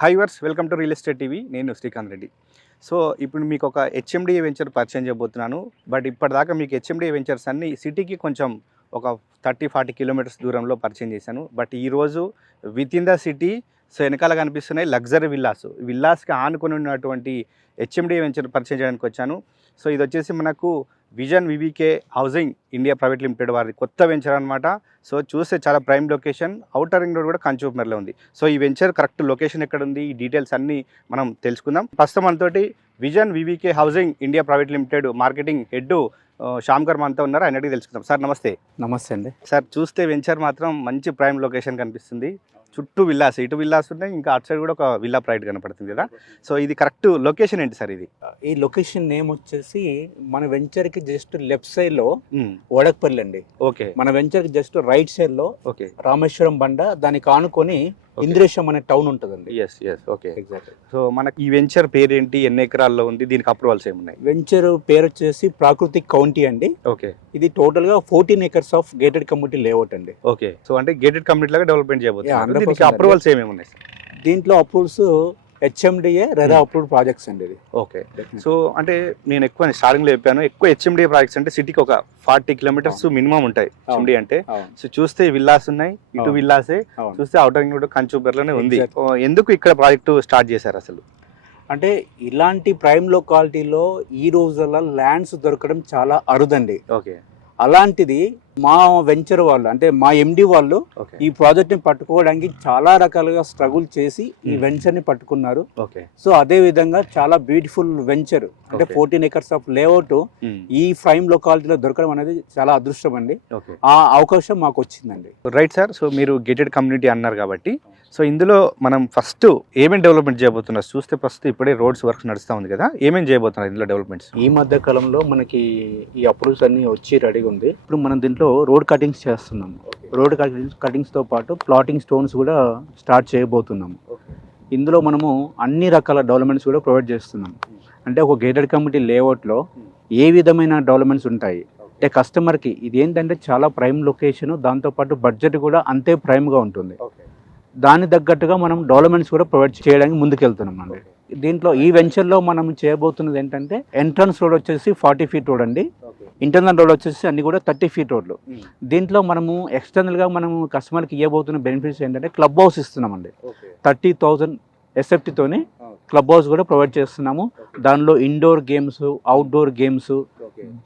Hi viewers, welcome to real estate TV. నేను Srikanth Reddy. So ఇప్పుడు మీకు ఒక హెచ్ఎండిఏ వెంచర్ పరిచయం చేయబోతున్నాను. బట్ ఇప్పటిదాకా మీకు హెచ్ఎండిఏ వెంచర్స్ అన్ని సిటీకి కొంచెం ఒక 30-40 కిలోమీటర్స్ దూరంలో పరిచయం చేశాను. బట్ ఈరోజు with in the city, so వెనకాల కనిపిస్తున్నాయి లగ్జరీ విల్లాస్కి ఆనుకొని ఉన్నటువంటి హెచ్ఎండిఏ వెంచర్ పరిచయం చేయడానికి వచ్చాను. సో ఇది వచ్చేసి మనకు vision VVK housing India private limited వారి కొత్త వెంచర్ అనమాట. సో చూస్తే చాలా prime location, outer ring road కూడా కంచూపర్లో ఉంది. సో ఈ వెంచర్ కరెక్ట్ లొకేషన్ ఎక్కడ ఉంది, ఈ డీటెయిల్స్ అన్నీ మనం తెలుసుకుందాం. ప్రస్తుతం మనతోటి vision VVK housing India private limited marketing head Shyam గారు మనతో ఉన్నారు. ఆయన అడిగి తెలుసుకుందాం. సార్ నమస్తే. నమస్తే అండి. సార్ చూస్తే వెంచర్ మాత్రం మంచి ప్రైమ్ లొకేషన్ కనిపిస్తుంది. చుట్టూ విల్లాస్, ఇటు విల్లాస్ ఉన్నాయి, ఇంకా అటు సైడ్ కూడా ఒక విల్లా ప్రైడ్ కనపడుతుంది కదా. సో ఇది కరెక్ట్ లొకేషన్ ఏంటి సార్? ఇది ఈ లొకేషన్ నేమ్ వచ్చేసి మన వెంచర్ కి జస్ట్ లెఫ్ట్ సైడ్ లో వడక్పల్లి అండి. ఓకే. మన వెంచర్ కి జస్ట్ రైట్ సైడ్ లో ఓకే రామేశ్వరం బండ, దానికి ఆనుకొని ఇంద్రేశం అనే టౌన్ ఉంటుందండి. Yes okay. ఎగ్జాక్ట్లీ. సో మనకి ఈ వెంచర్ పేరేంటి, ఎన్ని ఎకరాల్లో ఉంది, దీనికి అప్రూవల్స్ ఏమున్నాయి? వెంచర్ పేరు వచ్చేసి ప్రాకృతిక్ కౌంటీ అండి. ఓకే. ఇది టోటల్ గా 14 acres of gated community layout అండి. ఓకే. సో అంటే గేటెడ్ కమ్యూనిటీ లాగా డెవలప్మెంట్ చేయబోతున్నారు. 100% దీనికి అప్రూవల్స్ ఏమేమి ఉన్నాయి? దీంట్లో approvals HMDA RERA approved projects అండి ఇది. ఓకే. సో అంటే నేను ఎక్కువ స్టార్టింగ్ లో చెప్పాను, ఎక్కువ హెచ్ఎండిఏ ప్రాజెక్ట్స్ అంటే సిటీకి ఒక 40 కిలోమీటర్స్ మినిమం ఉంటాయి హెచ్ఎండిఏ అంటే. సో చూస్తే విల్లాస్ ఉన్నాయి, ఇటు విల్లాసే, చూస్తే ఔటర్ రింగ్ రోడ్ కంచూపర్లోనే ఉంది. ఎందుకు ఇక్కడ ప్రాజెక్టు స్టార్ట్ చేశారు అసలు? అంటే ఇలాంటి ప్రైమ్ లొకాలిటీలో ఈ రోజుల్లో ల్యాండ్స్ దొరకడం చాలా అరుదండి. ఓకే. అలాంటిది మా వెంచర్ వాళ్ళు, అంటే మా ఎండి వాళ్ళు ఈ ప్రాజెక్ట్ ని పట్టుకోవడానికి చాలా రకాలుగా స్ట్రగుల్ చేసి ఈ వెంచర్ ని పట్టుకున్నారు. సో అదే విధంగా చాలా బ్యూటిఫుల్ వెంచర్, అంటే 14 acres ఆఫ్ లేఅవుట్ ఈ ప్రైమ్ లొకాలిటీలో దొరకడం అనేది చాలా అదృష్టం అండి. ఆ అవకాశం మాకు వచ్చిందండి. Right sir. సో మీరు గేటెడ్ కమ్యూనిటీ అన్నారు కాబట్టి, సో ఇందులో మనం ఫస్ట్ ఏమేమి డెవలప్మెంట్ చేయబోతున్నారు? చూస్తే ఫస్ట్ ఇప్పుడే రోడ్స్ వర్క్స్ నడుస్తూ ఉంది కదా, ఏమేమి చేయబోతున్నారు ఇందులో డెవలప్మెంట్స్? ఈ మధ్య కాలంలో మనకి ఈ అప్రూవల్స్ అన్ని వచ్చి రెడీగా ఉంది. ఇప్పుడు మనం దీంట్లో రోడ్ కటింగ్స్ చేస్తున్నాము. రోడ్ కటింగ్స్ తో పాటు ప్లాటింగ్ స్టోన్స్ కూడా స్టార్ట్ చేయబోతున్నాము. ఇందులో మనము అన్ని రకాల డెవలప్మెంట్స్ కూడా ప్రొవైడ్ చేస్తున్నాము. అంటే ఒక గేటెడ్ కమ్యూనిటీ లేఅవుట్లో ఏ విధమైన డెవలప్మెంట్స్ ఉంటాయి అంటే కస్టమర్కి ఇది ఏంటంటే చాలా ప్రైమ్ లొకేషన్, దాంతోపాటు బడ్జెట్ కూడా అంతే ప్రైమ్గా ఉంటుంది. దాని తగ్గట్టుగా మనం డెవలప్మెంట్స్ కూడా ప్రొవైడ్ చేయడానికి ముందుకెళ్తున్నాం అండి. దీంట్లో ఈ వెంచర్లో మనం చేయబోతున్నది ఏంటంటే ఎంట్రన్స్ రోడ్ వచ్చేసి 40 feet రోడ్ అండి. ఇంటర్నల్ రోడ్ వచ్చేసి అన్ని కూడా 30 feet రోడ్లు. దీంట్లో మనము ఎక్స్టర్నల్గా మనము కస్టమర్కి ఇవ్వబోతున్న బెనిఫిట్స్ ఏంటంటే క్లబ్ హౌస్ ఇస్తున్నామండి. 30,000 ఎస్ఎఫ్టీతోని క్లబ్ హౌస్ కూడా ప్రొవైడ్ చేస్తున్నాము. దానిలో ఇండోర్ గేమ్స్, అవుట్డోర్ గేమ్స్,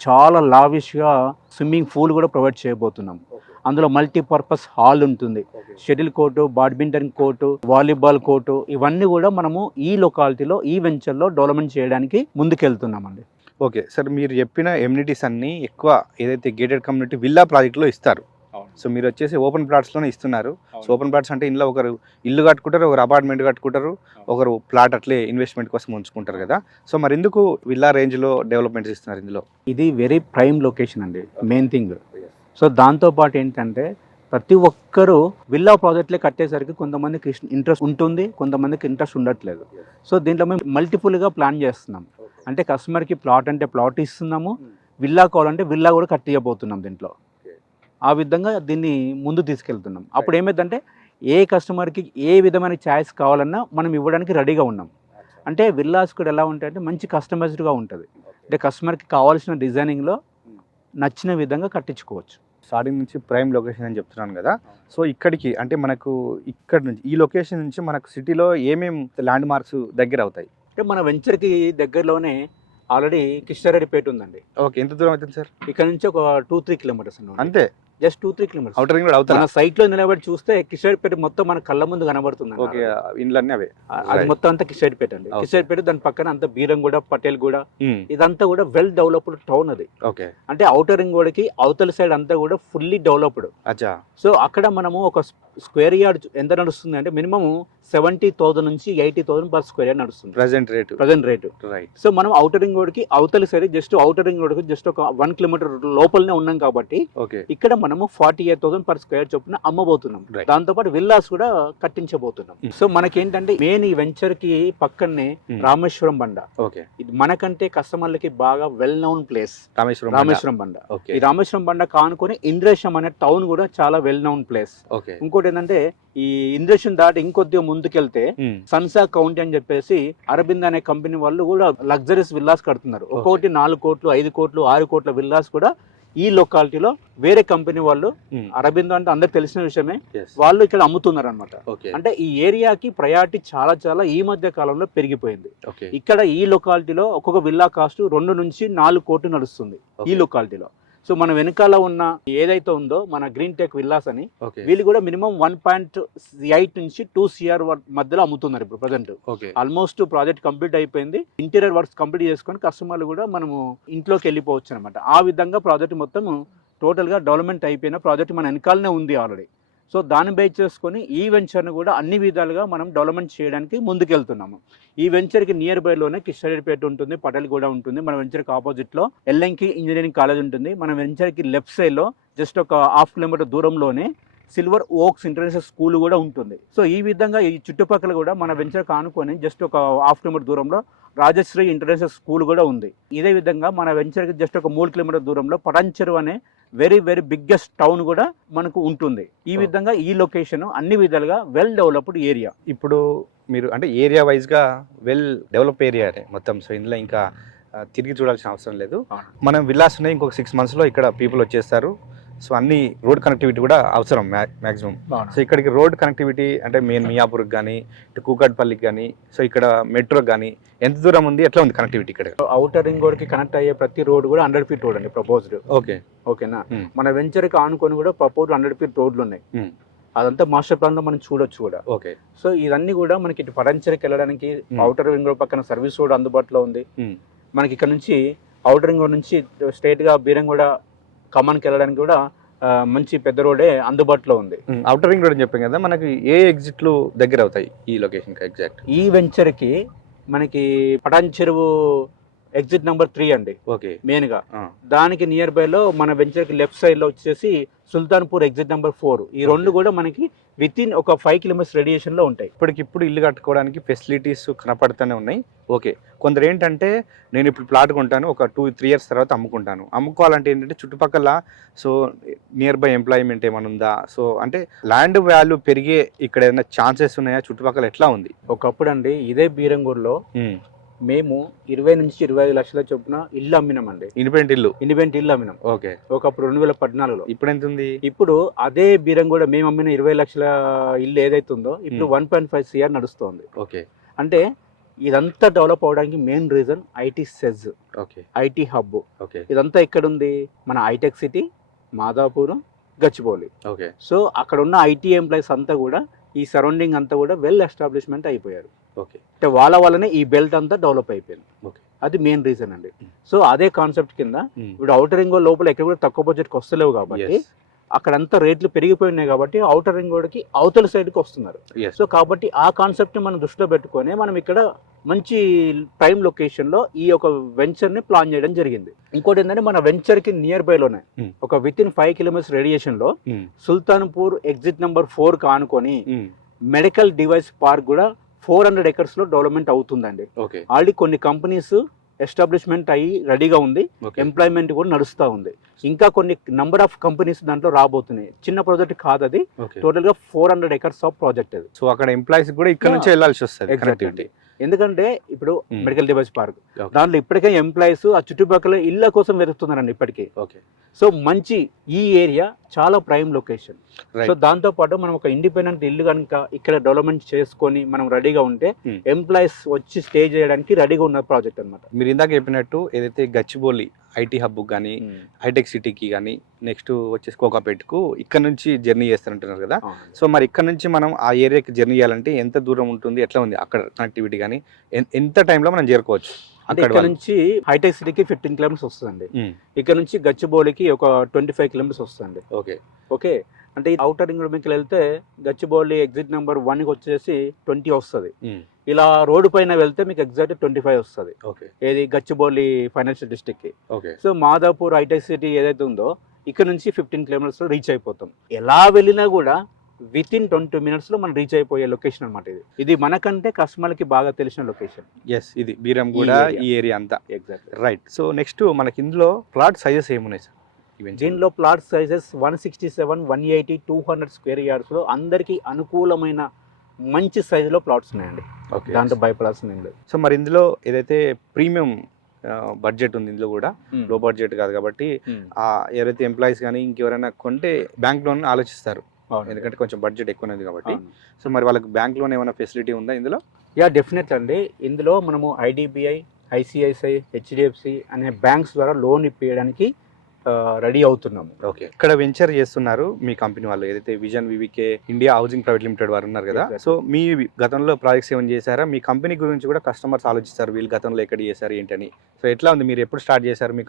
చాలా లావిష్గా స్విమ్మింగ్ పూల్ కూడా ప్రొవైడ్ చేయబోతున్నాము. అందులో మల్టీపర్పస్ హాల్ ఉంటుంది, shuttle court, badminton court, volleyball court, ఇవన్నీ కూడా మనము ఈ లొకాలిటీలో ఈ వెంచర్లో డెవలప్మెంట్ చేయడానికి ముందుకెళ్తున్నామండి. ఓకే సార్, మీరు చెప్పిన ఎమ్యూనిటీస్ అన్నీ ఎక్కువ ఏదైతే గేటెడ్ కమ్యూనిటీ విల్లా ప్రాజెక్ట్లో ఇస్తారు. సో మీరు వచ్చేసి ఓపెన్ ప్లాట్స్లోనే ఇస్తున్నారు. సో ఓపెన్ ప్లాట్స్ అంటే ఇంట్లో ఒకరు ఇల్లు కట్టుకుంటారు, ఒకరు అపార్ట్మెంట్ కట్టుకుంటారు, ఒకరు ప్లాట్ అట్లే ఇన్వెస్ట్మెంట్ కోసం ఉంచుకుంటారు కదా. సో మరి ఎందుకు విల్లా రేంజ్లో డెవలప్మెంట్స్ ఇస్తున్నారు ఇందులో? ఇది వెరీ ప్రైమ్ లొకేషన్ అండి, మెయిన్ థింగ్. సో దాంతోపాటు ఏంటంటే ప్రతి ఒక్కరూ విల్లా ప్రాజెక్ట్లే కట్టేసరికి కొంతమందికి ఇంట్రెస్ట్ ఉంటుంది, కొంతమందికి ఇంట్రెస్ట్ ఉండట్లేదు. సో దీంట్లో మేము మల్టిపుల్గా ప్లాన్ చేస్తున్నాం. అంటే కస్టమర్కి ప్లాట్ అంటే ప్లాట్ ఇస్తున్నాము, విల్లా కావాలంటే విల్లా కూడా కట్టియబోతున్నాం దీంట్లో. ఆ విధంగా దీన్ని ముందు తీసుకెళ్తున్నాం. అప్పుడు ఏమైందంటే ఏ కస్టమర్కి ఏ విధమైన ఛాయిస్ కావాలన్నా మనం ఇవ్వడానికి రెడీగా ఉన్నాం. అంటే విల్లాస్ కూడా ఎలా ఉంటాయంటే మంచి కస్టమైజ్డ్గా ఉంటుంది. అంటే కస్టమర్కి కావాల్సిన డిజైనింగ్లో నచ్చిన విధంగా కట్టించుకోవచ్చు. స్టార్టింగ్ నుంచి ప్రైమ్ లొకేషన్ అని చెప్తున్నాను కదా. సో ఇక్కడికి అంటే మనకు ఇక్కడ నుంచి ఈ లొకేషన్ నుంచి మనకు సిటీలో ఏమేమి ల్యాండ్ మార్క్స్ దగ్గర అవుతాయి? అంటే మన వెంచర్కి దగ్గరలోనే ఆల్రెడీ కిష్టారెడ్డిపేట ఉందండి. ఓకే. ఎంత దూరం అవుతుంది సార్? ఇక్కడ నుంచి ఒక 2-3 kilometers అంతే. Just 2-3 kilometers. Outer ring road అవుతా మన సైట్ లో నిలబడి చూస్తే కిషోర్పేట మొత్తం మన కళ్ళ ముందు కనబడుతుంది. ఓకే. ఇండ్లన్నీ అవే, అది మొత్తం అంతా కిషోర్పేట అండి. కిషోర్పేట దాని పక్కన అంతా బీరంగూడ, పటేల్ కూడా, ఇదంతా కూడా వెల్ డెవలప్డ్ టౌన్ అది. ఓకే. అంటే అవుటర్ రింగ్ రోడ్ కి అవతల సైడ్ అంతా కూడా ఫుల్లీ డెవలప్డ్. సో అక్కడ మనము ఒక స్క్వేర్ యార్డ్ ఎంత నడుస్తుంది అంటే మినిమం 70,000 నుంచి 80,000 per square yard నడుస్తుంది ప్రజెంట్ రేటు. రైట్. సో మనం అవుటర్ రింగ్ రోడ్ కి అవతల side just outer ring road కి జస్ట్ ఒక 1 kilometer లోపలనే ఉన్నాం కాబట్టి ఇక్కడ మనము 48,000 per square చొప్పున అమ్మబోతున్నాం. దాంతో పాటు విల్లాస్ కూడా కట్టించబోతున్నాం. సో మనకేంటంటే మెయిన్ ఈ వెంచర్ కి పక్కనే రామేశ్వరం బండ. ఇది మనకంటే కస్టమర్లకి బాగా వెల్ నోన్ ప్లేస్ రామేశ్వరం బండ. ఈ రామేశ్వరం బండ కానుకొని ఇంద్రేశం అనే టౌన్ కూడా చాలా వెల్ నోన్ ప్లేస్. ఇంకోటి ఇంకోటి ఏంటంటే ఈ ఇండస్ట్రీ దాటి ఇంకొద్దిగా ముందుకెళ్తే సన్సా కౌంటీ అని చెప్పేసి అరబింద్ అనే కంపెనీ వాళ్ళు కూడా లగ్జరీస్ విల్లాస్ కడుతున్నారు. ఒక్కొక్కటి 4 కోట్లు 5 కోట్లు 6 కోట్ల విల్లాస్ కూడా ఈ లొకాలిటీలో వేరే కంపెనీ వాళ్ళు, అరబిందో అంటే అందరికి తెలిసిన విషయమే, వాళ్ళు ఇక్కడ అమ్ముతున్నారు అనమాట. అంటే ఈ ఏరియాకి ప్రయారిటీ చాలా చాలా ఈ మధ్య కాలంలో పెరిగిపోయింది. ఇక్కడ ఈ లొకాలిటీలో ఒక్కొక్క విల్లా కాస్ట్ 2 నుంచి 4 కోట్లు నడుస్తుంది ఈ లొకాలిటీలో. సో మన వెనకాల ఉన్న ఏదైతే ఉందో మన గ్రీన్ టెక్ విల్లాస్ అని, వీళ్ళు కూడా మినిమం 1.8 నుంచి 2 CR మధ్యలో అమ్ముతున్నారు ఇప్పుడు ప్రజెంట్. ఆల్మోస్ట్ ప్రాజెక్ట్ కంప్లీట్ అయిపోయింది. ఇంటీరియర్ వర్క్స్ కంప్లీట్ చేసుకొని కస్టమర్లు కూడా మనము ఇంట్లోకి వెళ్ళిపోవచ్చు అనమాట. ఆ విధంగా ప్రాజెక్ట్ మొత్తం టోటల్ గా డెవలప్మెంట్ అయిపోయిన ప్రాజెక్ట్ మన వెనకాలనే ఉంది ఆల్రెడీ. సో దాన్ని బేస్ చేసుకొని ఈ వెంచర్ను కూడా అన్ని విధాలుగా మనం డెవలప్మెంట్ చేయడానికి ముందుకెళ్తున్నాము. ఈ వెంచర్కి నియర్ బైలోనే కిషోరీపేట ఉంటుంది, పటేల్ కూడా ఉంటుంది. మన వెంచర్కి ఆపోజిట్లో ఎల్ఎన్కి ఇంజనీరింగ్ కాలేజ్ ఉంటుంది. మన వెంచర్కి లెఫ్ట్ సైడ్లో జస్ట్ ఒక 1/2 కిలోమీటర్ దూరంలోనే సిల్వర్ ఓక్స్ ఇంటర్నేషనల్ స్కూల్ కూడా ఉంటుంది. సో ఈ విధంగా ఈ చుట్టుపక్కల కూడా మన వెంచర్కి ఆనుకొని జస్ట్ ఒక 1/2 కిలోమీటర్ దూరంలో రాజశ్రీ ఇంటర్నేషనల్ స్కూల్ కూడా ఉంది. ఇదే విధంగా మన వెంచర్కి జస్ట్ ఒక 3 కిలోమీటర్ దూరంలో పటాన్చెరు అనే వెరీ వెరీ బిగ్గెస్ట్ టౌన్ కూడా మనకు ఉంటుంది. ఈ విధంగా ఈ లొకేషన్ అన్ని విధాలుగా వెల్ డెవలప్డ్ ఏరియా. ఇప్పుడు మీరు అంటే ఏరియా వైజ్గా వెల్ డెవలప్ ఏరియా మొత్తం. సో ఇందులో ఇంకా తిరిగి చూడాల్సిన అవసరం లేదు. మనం విల్లాస్ ఉన్నాయి, ఇంకొక 6 monthsలో ఇక్కడ పీపుల్ వచ్చేస్తారు. సో అన్ని రోడ్ కనెక్టివిటీ కూడా అవసరం మ్యాక్సిమం. సో ఇక్కడికి రోడ్ కనెక్టివిటీ అంటే మెయిన్ మియాపూర్కి కానీ ఇటు కూకట్పల్లికి కానీ, సో ఇక్కడ మెట్రోకి కానీ ఎంత దూరం ఉంది, ఎట్లా ఉంది కనెక్టివిటీ ఇక్కడ? అవుటర్ రింగ్ రోడ్ కి కనెక్ట్ అయ్యే ప్రతి రోడ్ కూడా 100 feet రోడ్ అండి ప్రపోజ్డ్. ఓకేనా? మన వెంచర్ కి ఆనుకొని కూడా ప్రపోజ్ 100 feet రోడ్లు ఉన్నాయి. అదంతా మాస్టర్ ప్లాన్ లో మనం చూడొచ్చు కూడా. సో ఇవన్నీ కూడా మనకి ఇటు పటాన్చెరుకి వెళ్ళడానికి అవుటర్ రింగ్ రోడ్ పక్కన సర్వీస్ రోడ్ అందుబాటులో ఉంది. మనకి ఇక్కడ నుంచి అవుటర్ రింగ్ రోడ్ నుంచి స్ట్రైట్ గా బీరంగూడ ఖమ్మానికి వెళ్ళడానికి కూడా మంచి పెద్ద రోడే అందుబాటులో ఉంది. అవుటర్ రింగ్ రోడ్ అని చెప్పాం కదా, మనకి ఏ ఎగ్జిట్లు దగ్గర అవుతాయి ఈ లొకేషన్ కి ఎగ్జాక్ట్? ఈ వెంచర్ కి మనకి పటాన్చెరు ఎగ్జిట్ నెంబర్ 3 అండి మెయిన్ గా. దానికి నియర్ బై లో మన వెంచర్ కి లెఫ్ట్ సైడ్ లో వచ్చేసి సుల్తాన్పూర్ ఎగ్జిట్ నెంబర్ 4. ఈ రెండు కూడా మనకి విత్ ఇన్ ఒక 5 kilometers రేడియేషన్ లో ఉంటాయి. ఇప్పటికిప్పుడు ఇల్లు కట్టుకోవడానికి ఫెసిలిటీస్ కనపడుతూనే ఉన్నాయి. కొందరు ఏంటంటే నేను ఇప్పుడు ప్లాట్ కొంటాను, ఒక 2-3 years తర్వాత అమ్ముకుంటాను. అమ్ముకోవాలంటే ఏంటంటే చుట్టుపక్కల సో నియర్ బై ఎంప్లాయ్మెంట్ ఏమైనా ఉందా, సో అంటే ల్యాండ్ వాల్యూ పెరిగే ఇక్కడ ఏదైనా ఛాన్సెస్ ఉన్నాయా, చుట్టుపక్కల ఎట్లా ఉంది? ఒకప్పుడు అండి ఇదే బీరంగూరులో మేము 20 నుంచి 25 లక్షల చొప్పున ఇల్లు అమ్మినామండి. ఇండిపెండెంట్ ఇల్లు అమ్మినాం. ఒకప్పుడు 2014లో. ఇప్పుడు ఎంత ఉంది? ఇప్పుడు అదే బీరంగూడ మేము అమ్మిన 20 లక్షల ఇల్లు ఏదైతే ఉందో ఇప్పుడు 1.5 CR నడుస్తుంది. అంటే ఇదంతా డెవలప్ అవడానికి main reason IT SEZ, IT hub. ఇదంతా ఎక్కడ ఉంది? మన hitech city, Madhapur, Gachibowli. So అక్కడ ఉన్న ఐటీ ఎంప్లాయీస్ అంతా కూడా ఈ సరౌండింగ్ అంతా కూడా వెల్ ఎస్టాబ్లిష్మెంట్ అయిపోయారు. అంటే వాళ్ళ వల్లనే ఈ బెల్ట్ అంతా డెవలప్ అయిపోయింది. అది మెయిన్ రీజన్ అండి. సో అదే కాన్సెప్ట్ కింద ఇప్పుడు అవుటర్ రింగ్ లోపల ఎక్కడ కూడా తక్కువ బడ్జెట్కి వస్తలేవు కాబట్టి అక్కడంతా రేట్లు పెరిగిపోయినాయి కాబట్టి అవుటర్ రింగ్ రోడ్కి అవతల సైడ్కి వస్తున్నారు. సో కాబట్టి ఆ కాన్సెప్ట్ మనం దృష్టిలో పెట్టుకొని మనం ఇక్కడ మంచి ప్రైమ్ లొకేషన్లో ఈ ఒక వెంచర్ని ప్లాన్ చేయడం జరిగింది. ఇంకోటి ఏంటంటే మన వెంచర్కి నియర్ బైలోనే ఒక విత్ ఇన్ 5 kilometers రేడియేషన్లో సుల్తాన్పూర్ ఎగ్జిట్ నెంబర్ 4 కానుకొని మెడికల్ డివైస్ పార్క్ కూడా 400 acres లో డెవలప్మెంట్ అవుతుందండి. ఆల్రెడీ కొన్ని కంపెనీస్ ఎస్టాబ్లిష్మెంట్ అయ్యి రెడీగా ఉంది, ఎంప్లాయ్మెంట్ కూడా నడుస్తూ ఉంది. ఇంకా కొన్ని నంబర్ ఆఫ్ కంపెనీస్ దాంట్లో రాబోతున్నాయి. చిన్న ప్రాజెక్ట్ కాదు అది, టోటల్ గా 400 acres ఆఫ్ ప్రాజెక్ట్ అది. సో అక్కడ ఎంప్లాయీస్ కూడా ఇక్కడ నుంచి వెళ్ళాల్సి వస్తుంది. ఎందుకంటే ఇప్పుడు మెడికల్ డివైస్ పార్క్ దాంట్లో ఇప్పటికే ఎంప్లాయీస్ ఆ చుట్టుపక్కల ఇళ్ల కోసం వెతుకుతున్నారండి ఇప్పటికే. సో మంచి ఈ ఏరియా చాలా ప్రైమ్ లొకేషన్. సో దాంతో పాటు మనం ఒక ఇండిపెండెంట్ ఇల్లు కనుక ఇక్కడ డెవలప్మెంట్ చేసుకొని మనం రెడీగా ఉంటే ఎంప్లాయీస్ వచ్చి స్టే చేయడానికి రెడీగా ఉన్న ప్రాజెక్ట్ అనమాట. మీరు ఇందాక చెప్పినట్టు ఏదైతే గచ్చిబౌలి ఐటీ హబ్ కానీ హైటెక్ సిటీకి కానీ నెక్స్ట్ వచ్చేసి కోకాపేట్కు ఇక్కడ నుంచి జర్నీ చేస్తారంటున్నారు కదా. సో మరి ఇక్కడ నుంచి మనం ఆ ఏరియాకి జర్నీ చేయాలంటే ఎంత దూరం ఉంటుంది, ఎట్లా ఉంది అక్కడ కనెక్టివిటీ కానీ, ఎంత టైంలో మనం చేరుకోవచ్చు? ఇక్కడ నుంచి హైటెక్ సిటీకి 15 kilometers వస్తుందండి. ఇక్కడ నుంచి గచ్చిబౌలికి ఒక 25 kilometers వస్తుంది. ఓకే అంటే అవుటర్ రింగ్ రోడ్ వెళ్తే గచ్చిబౌలి ఎగ్జిట్ నెంబర్ 1 వచ్చేసి 20 వస్తుంది. ఇలా రోడ్డు పైన వెళ్తే మీకు ఎగ్జాక్ట్ 25 వస్తుంది. ఏది గచ్చిబౌలి ఫైనాన్షియల్ డిస్ట్రిక్ట్ కి. సో మాదాపూర్ హైటెక్ సిటీ ఏదైతే ఉందో ఇక్కడ నుంచి 15 kilometers రీచ్ అయిపోతాం. ఎలా వెళ్ళినా కూడా విత్ ఇన్ 20 minutes లో మనం రీచ్ అయిపోయే లొకేషన్ అనమాట. ఇది మనకంటే కస్టమర్కి బాగా తెలిసిన లొకేషన్. ఇది బీరంగూడ ఈ ఏరియా అంతా. Exact right. సో నెక్స్ట్ మనకి ఇందులో ప్లాట్ సైజెస్ ఏమున్నాయి సార్? ఈ venture? దీనిలో ప్లాట్ సైజెస్ 167, 180, 200 స్క్వేర్ యార్డ్స్లో అందరికీ అనుకూలమైన మంచి సైజులో ప్లాట్స్ ఉన్నాయండి. ఓకే. దాంట్లో భయపడాల్సింది ఏం లేదు. సో మరి ఇందులో ఏదైతే ప్రీమియం బడ్జెట్ ఉంది ఇందులో కూడా లో బడ్జెట్ కాదు కాబట్టి ఎవరైతే ఎంప్లాయీస్ కానీ ఇంకెవరైనా కొంటే బ్యాంక్ లోన్ ఆలోచిస్తారు, ఎందుకంటే కొంచెం బడ్జెట్ ఎక్కువ ఉంది కాబట్టి. సో మరి వాళ్ళకి బ్యాంక్ లోన్ ఏమైనా ఫెసిలిటీ ఉందా ఇందులో? యా, డెఫినెట్ అండి. ఇందులో మనము ఐడిబిఐ, ఐసిఐసిఐ, హెచ్డిఎఫ్సి అనే బ్యాంక్స్ ద్వారా లోన్ ఇప్పించడానికి రెడీ అవుతున్నాము. ఓకే. ఇక్కడ వెంచర్ చేస్తున్నారు మీ కంపెనీ వాళ్ళు, ఏదైతే vision VVK India housing private limited వారు ఉన్నారు కదా. Exactly. సో మీ గతంలో ప్రాజెక్ట్స్ ఏమైనా చేశారా? మీ కంపెనీ గురించి కూడా కస్టమర్స్ ఆలోచిస్తారు, వీళ్ళు గతంలో ఎక్కడ చేశారు ఏంటని. సో ఎట్లా ఉంది, మీరు ఎప్పుడు స్టార్ట్ చేశారు మీ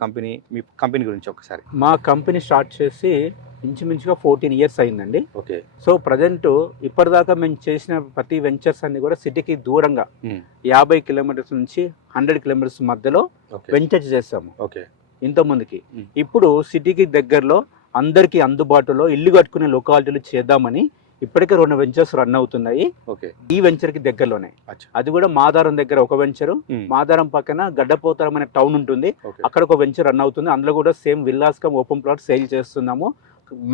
కంపెనీ గురించి ఒకసారి? మా కంపెనీ స్టార్ట్ చేసి ఇంచుమించుగా 14 ఇయర్స్ అయిందండి. ఓకే. సో ప్రజెంట్ ఇప్పటిదాకా మేము చేసిన ప్రతి వెంచర్స్ అన్ని కూడా సిటీకి దూరంగా 50 కిలోమీటర్స్ నుంచి 100 కిలోమీటర్స్ మధ్యలో వెంచర్స్ చేస్తాము ఓకే. ఇంతమందికి. ఇప్పుడు సిటీకి దగ్గరలో అందరికీ అందుబాటులో ఇల్లు కట్టుకునే లొకాలిటీలు చేద్దామని ఇప్పటికే 2 వెంచర్స్ రన్ అవుతున్నాయి. ఓకే. ఈ వెంచర్ కి దగ్గరలోనే, అది కూడా మాదారం దగ్గర ఒక వెంచరు, మాదారం పక్కన గడ్డపోతారం అనే టౌన్ ఉంటుంది, అక్కడ ఒక వెంచర్ రన్ అవుతుంది. అందులో కూడా same villas come open plot sale చేస్తున్నాము.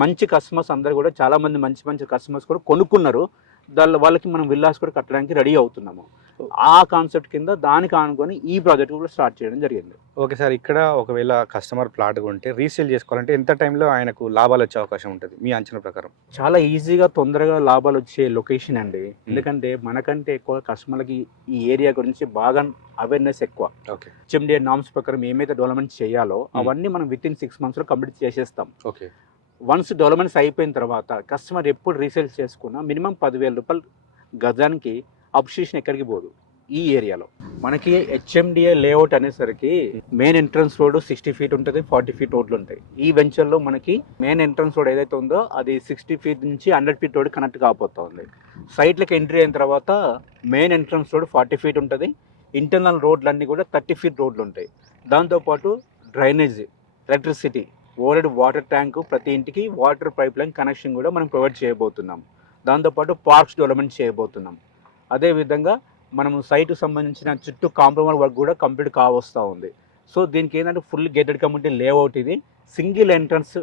మంచి కస్టమర్స్ అందరు కూడా, చాలా మంది మంచి కస్టమర్స్ కూడా కొనుక్కున్నారు. వాళ్ళకి మనం విల్లాస్ కూడా కట్టడానికి రెడీ అవుతున్నాము. ఆ కాన్సెప్ట్ కింద దానికి ఆనుకొని ఈ ప్రాజెక్ట్ కూడా స్టార్ట్ చేయడం జరిగింది. ఓకే సార్, ఇక్కడ ఒకవేళ కస్టమర్ ప్లాట్ కొంటే రీసేల్ చేసుకోవాలంటే ఎంత టైంలో ఆయనకు లాభాలు వచ్చే అవకాశం ఉంటుంది మీ అంచనా ప్రకారం? చాలా ఈజీగా తొందరగా లాభాలు వచ్చే లొకేషన్ అండి. ఎందుకంటే మనకంటే ఎక్కువ కస్టమర్లకి ఈ ఏరియా గురించి బాగా అవేర్నెస్ ఎక్కువ. ఓకే. హెచ్ఎండిఏ నామ్స్ ప్రకారం ఏమైతే డెవలప్మెంట్ చేయాలో అవన్నీ మనం విత్ ఇన్ 6 monthsలో కంప్లీట్ చేసేస్తాం. ఓకే. వన్స్ డెవలప్మెంట్స్ అయిపోయిన తర్వాత కస్టమర్ ఎప్పుడు రీసేల్ చేసుకున్నా మినిమం 10,000 రూపాయలు గజానికి అప్రిషియేషన్ ఎక్కడికి పోదు ఈ ఏరియాలో. మనకి హెచ్ఎండిఏ లేఅవుట్ అనేసరికి మెయిన్ ఎంట్రన్స్ రోడ్ 60 feet ఉంటుంది, 40 feet రోడ్లు ఉంటాయి. ఈ వెంచర్లో మనకి మెయిన్ ఎంట్రన్స్ రోడ్ ఏదైతే ఉందో అది 60 feet నుంచి 100 feet రోడ్ కనెక్ట్ కాబోతా ఉంది. సైట్లకి ఎంట్రీ అయిన తర్వాత మెయిన్ ఎంట్రన్స్ రోడ్ 40 feet ఉంటుంది, ఇంటర్నల్ రోడ్లన్నీ కూడా 30 feet రోడ్లు ఉంటాయి. దాంతోపాటు drainage, electricity, old water tank, ప్రతి ఇంటికి వాటర్ పైప్ లైన్ కనెక్షన్ కూడా మనం ప్రొవైడ్ చేయబోతున్నాం. దాంతోపాటు పార్క్స్ డెవలప్మెంట్ చేయబోతున్నాం. అదేవిధంగా మనము సైట్కు సంబంధించిన చుట్టూ కాంపౌండ్ వర్క్ కూడా కంప్లీట్ కావస్తూ ఉంది. సో దీనికి ఏంటంటే ఫుల్ గేటెడ్ కమ్యూనిటీ లేఅవుట్, ఇది సింగిల్ ఎంట్రన్స్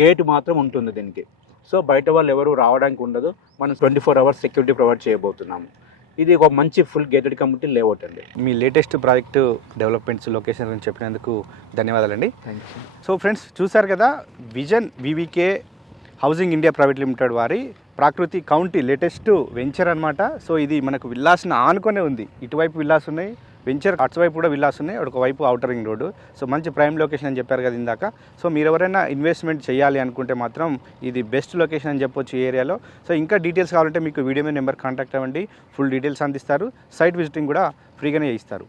గేట్ మాత్రం ఉంటుంది దీనికి. సో బయట వాళ్ళు ఎవరు రావడానికి ఉండదు, మనం 24 hours సెక్యూరిటీ ప్రొవైడ్ చేయబోతున్నాము. ఇది ఒక మంచి ఫుల్ గేటెడ్ కమ్యూనిటీ లేఅవుట్ అండి. మీ లేటెస్ట్ ప్రాజెక్టు డెవలప్మెంట్స్ లొకేషన్ గురించి చెప్పినందుకు ధన్యవాదాలండి. Thank you. సో ఫ్రెండ్స్, చూసారు కదా, vision VVK housing India private limited వారి ప్రాకృతి కౌంటీ లేటెస్ట్ వెంచర్ అనమాట. సో ఇది మనకు విల్లాస్ని ఆనుకొనే ఉంది. ఇటువైపు విల్లాస్ ఉన్నాయి, వెంచర్ అటువైపు కూడా విల్లాస్ ఉన్నాయి, ఒకవైపు ఔటర్ రింగ్ రోడ్డు. సో మంచి ప్రైమ్ లొకేషన్ అని చెప్పారు కదా ఇందాక. సో మీరు ఎవరైనా ఇన్వెస్ట్మెంట్ చేయాలి అనుకుంటే మాత్రం ఇది బెస్ట్ లొకేషన్ అని చెప్పొచ్చు ఈ ఏరియాలో. సో ఇంకా డీటెయిల్స్ కావాలంటే మీకు వీడియో మీద నెంబర్ కాంటాక్ట్ అవ్వండి, ఫుల్ డీటెయిల్స్ అందిస్తారు, సైట్ విజిటింగ్ కూడా ఫ్రీగానే చేయిస్తారు.